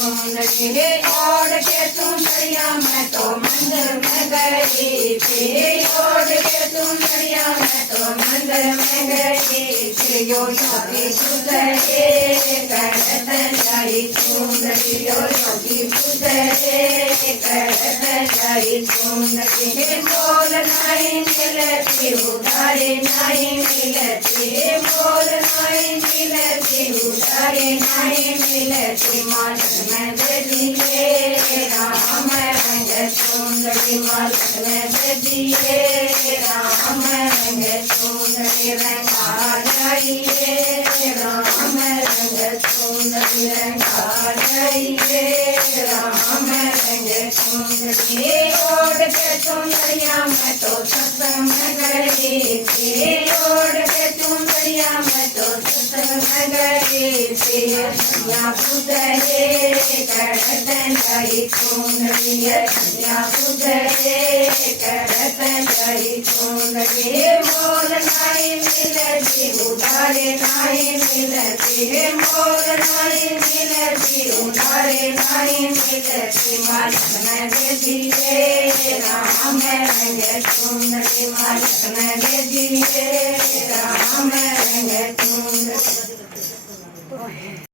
सुंदरी हे ओढ़ के सुंदरिया मैं तो मंदिर में गई थी ओढ़ के सुंदरिया मैं तो मंदिर में गई थी यो योगी सुंदरी करत जाई सुंदरी यो योगी सुंदरी करत जाई सुंदरी हे बोल नहीं मिलती उधारी नहीं मिलती बोल नहीं मिलती उधारी नहीं मिलती मालक में दे दिए राम रंग सुंदरी मालक में दे दिए राम रंग सुंदरी रंगा जाइए राम रंग सुंदरी रंगा जाइए राम रंग सुंदरी ओढ़ के सुंदरिया मैं तो सत्संग में गई थी ओढ़ के सुंदरिया मैं तो सत्संग में गई थी या पुतरे करत जाई सुंदरी या पुतरे करत जाई सुंदरी मोल नहीं मिलती उधारे नहीं मिलती मोल नहीं मिलती उधारे नहीं मिलती मालक ने दे दिए राम रंग सुंदरी मालक ने दे दिए राम रंग सुंदरी